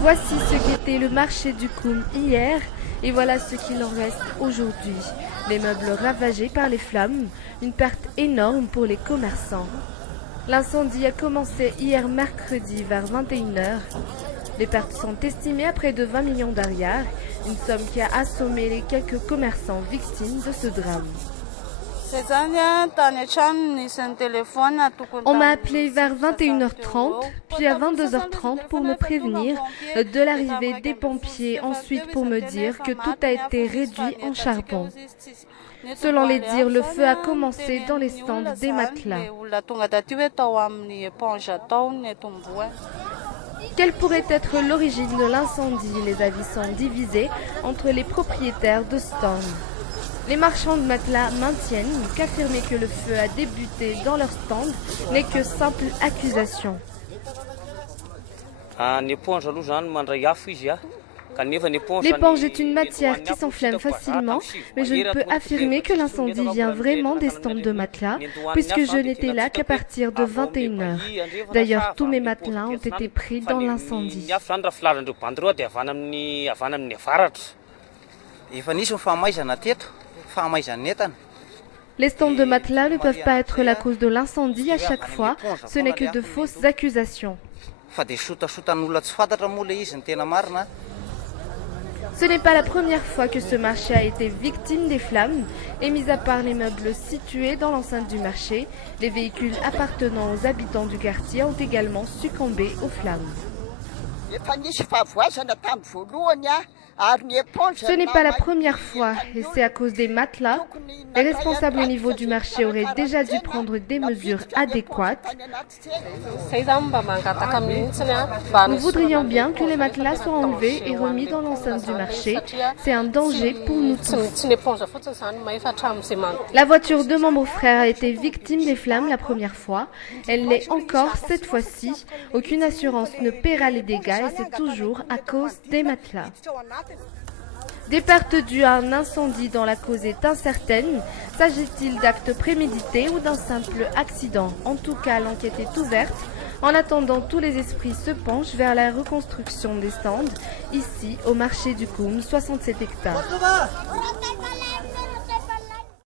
Voici ce qu'était le marché du Koum hier et voilà ce qu'il en reste aujourd'hui. Les meubles ravagés par les flammes, une perte énorme pour les commerçants. L'incendie a commencé hier mercredi vers 21h. Les pertes sont estimées à près de 20 millions d'ariars, une somme qui a assommé les quelques commerçants victimes de ce drame. On m'a appelé vers 21h30, puis à 22h30 pour me prévenir de l'arrivée des pompiers, ensuite pour me dire que tout a été réduit en charbon. Selon les dires, le feu a commencé dans les stands des matelas. Quelle pourrait être l'origine de l'incendie? Les avis sont divisés entre les propriétaires de stands. Les marchands de matelas maintiennent qu'affirmer que le feu a débuté dans leur stand n'est que simple accusation. L'éponge est une matière qui s'enflamme facilement, mais je ne peux affirmer que l'incendie vient vraiment des stands de matelas, puisque je n'étais là qu'à partir de 21h. D'ailleurs, tous mes matelas ont été pris dans l'incendie. Les stands de matelas ne peuvent pas être la cause de l'incendie à chaque fois, ce n'est que de fausses accusations. Ce n'est pas la première fois que ce marché a été victime des flammes, et mis à part les meubles situés dans l'enceinte du marché, les véhicules appartenant aux habitants du quartier ont également succombé aux flammes. Ce n'est pas la première fois et c'est à cause des matelas. Les responsables au niveau du marché auraient déjà dû prendre des mesures adéquates. Nous voudrions bien que les matelas soient enlevés et remis dans l'enceinte du marché. C'est un danger pour nous tous. La voiture de mon beau-frère a été victime des flammes la première fois. Elle l'est encore cette fois-ci. Aucune assurance ne paiera les dégâts et c'est toujours à cause des matelas. Des pertes dues à un incendie dont la cause est incertaine. S'agit-il d'actes prémédités ou d'un simple accident? En tout cas, l'enquête est ouverte. En attendant, tous les esprits se penchent vers la reconstruction des stands, ici au marché du Koum, 67 hectares.